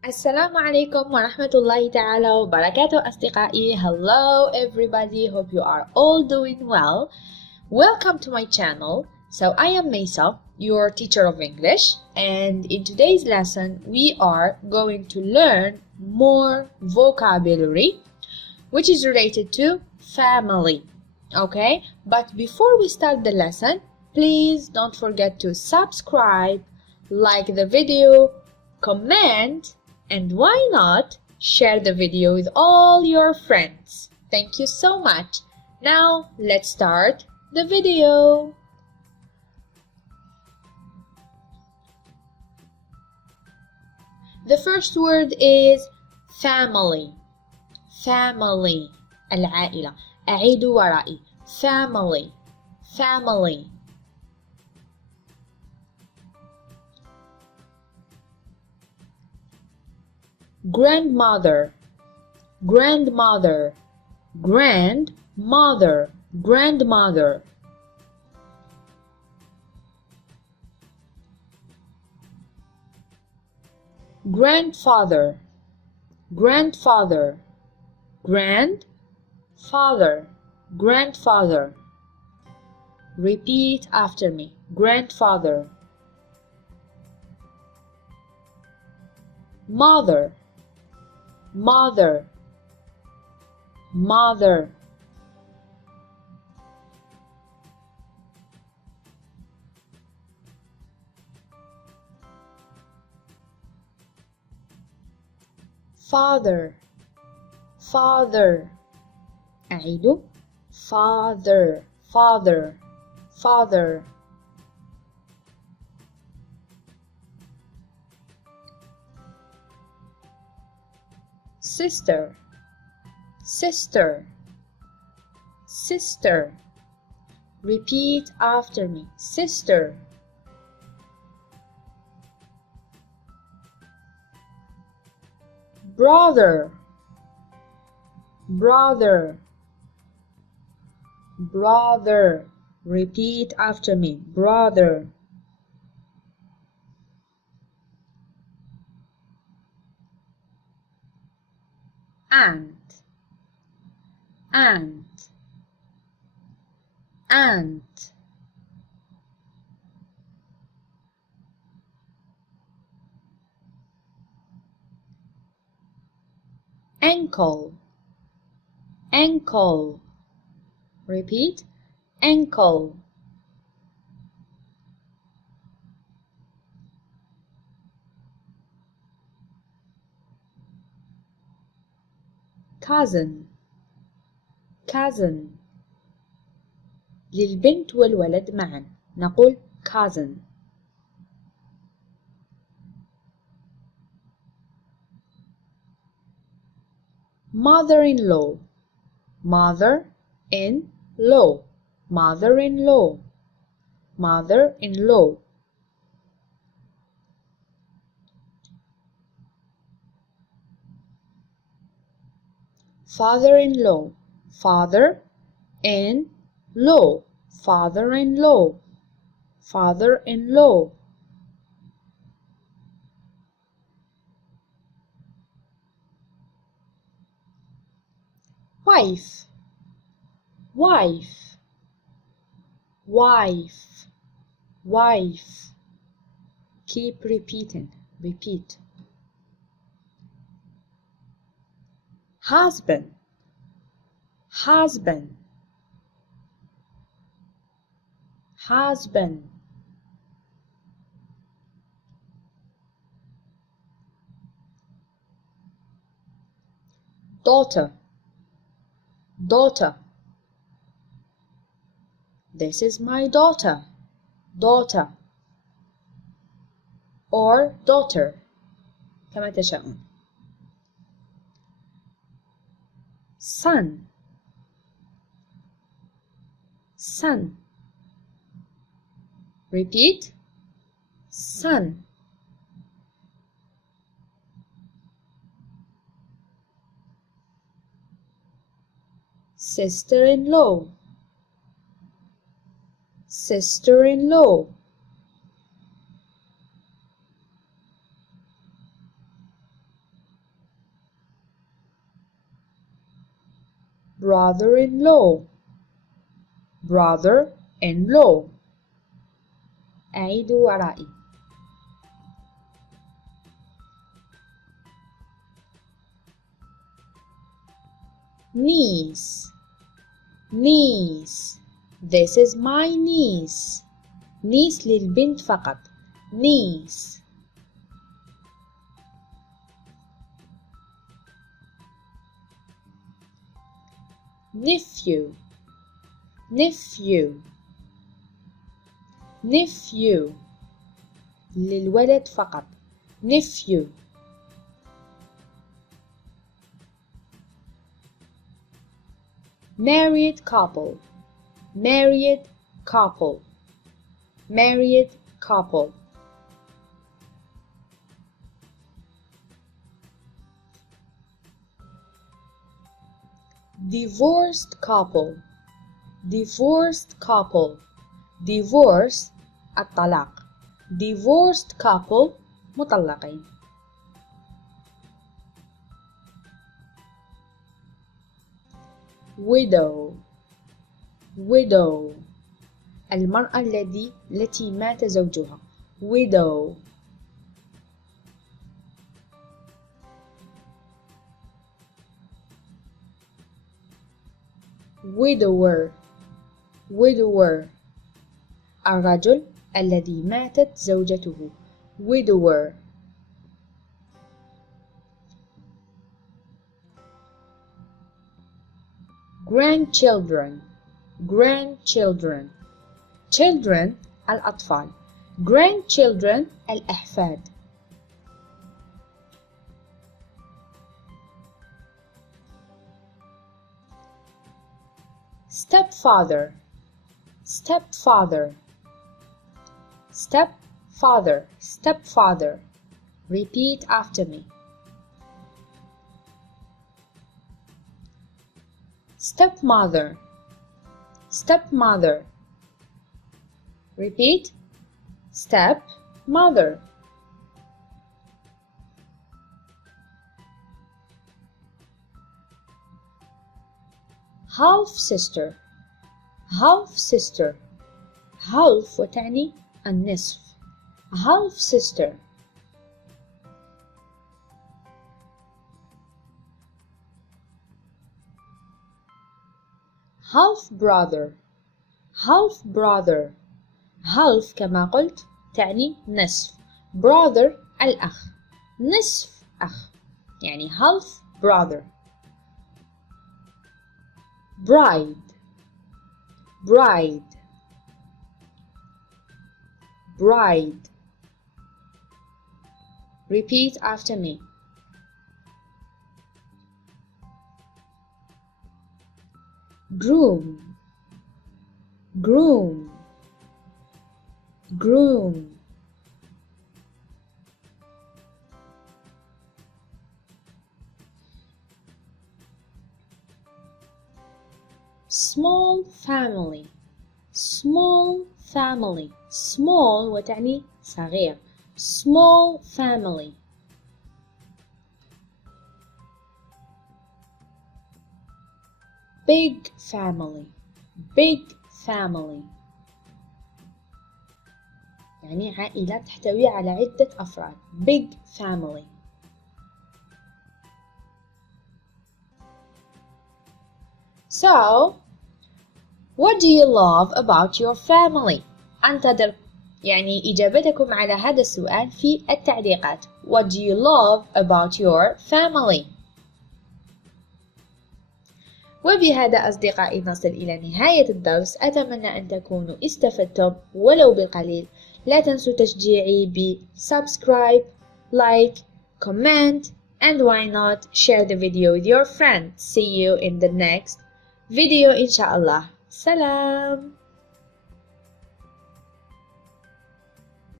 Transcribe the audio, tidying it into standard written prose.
السلام عليكم ورحمة الله تعالى وبركاته أصدقائي. Hello everybody, hope you are all doing well. Welcome to my channel. So I am Mesa, your teacher of English, and in today's lesson we are going to learn more vocabulary which is related to family. Okay, but before we start the lesson, please don't forget to subscribe, like the video, comment, and why not share the video with all your friends. Thank you so much. Now let's start the video. The first word is family. Family. العائلة. أعيدوا ورائي. Family. Family. Grandmother. Grandmother. Grandmother. Grandmother. Grandfather. Grandfather. Grandfather. Grandfather. Repeat after me. Grandfather. Mother. Mother. Mother. Father. Father. أعيد. Father. Father. Father. Sister. Sister. Sister. Repeat after me. Sister. Brother. Brother. Brother. Repeat after me. Brother. Aunt. Aunt. Aunt. Ankle. Ankle. Repeat. Ankle. Cousin. Cousin. للبنت والولد معا نقول cousin. Mother-in-law. Mother-in-law. Mother-in-law. Mother-in-law. Father-in-law. Father-in-law. Father-in-law. Father-in-law. Wife. Wife. Wife. Wife. Keep repeating. Repeat. Husband. Husband. Husband. Daughter. Daughter. This is my daughter. Daughter. Or daughter كما تشاءون. Son. Son. Repeat. Son. Sister-in-law. Sister-in-law. brother-in-law brother-in-law. أعيدوا ورائي. niece this is my niece. niece للبنت فقط. niece. nephew للولد فقط. nephew. married couple divorced couple divorce الطلاق. divorced couple مطلقين. widow المرأة التي مات زوجها. widow. widower الرجل الذي ماتت زوجته. widower. grandchildren children الأطفال. grandchildren الأحفاد. stepfather repeat after me. stepmother repeat. stepmother. half sister half وتعني النصف. half sister. half brother half كما قلت تعني نصف. brother الأخ. نصف أخ يعني half brother. bride repeat after me. groom small family small وتعني صغير. small family. big family يعني عائلة تحتوي على عدة أفراد. big family. So, what do you love about your family? أنتظر يعني إجابتكم على هذا السؤال في التعليقات. What do you love about your family? وبهذا أصدقائي نصل إلى نهاية الدرس. أتمنى أن تكونوا استفدتم ولو بالقليل. لا تنسوا تشجيعي ب subscribe, like, comment, and why not share the video with your friends. See you in the next video إن شاء الله. سلام.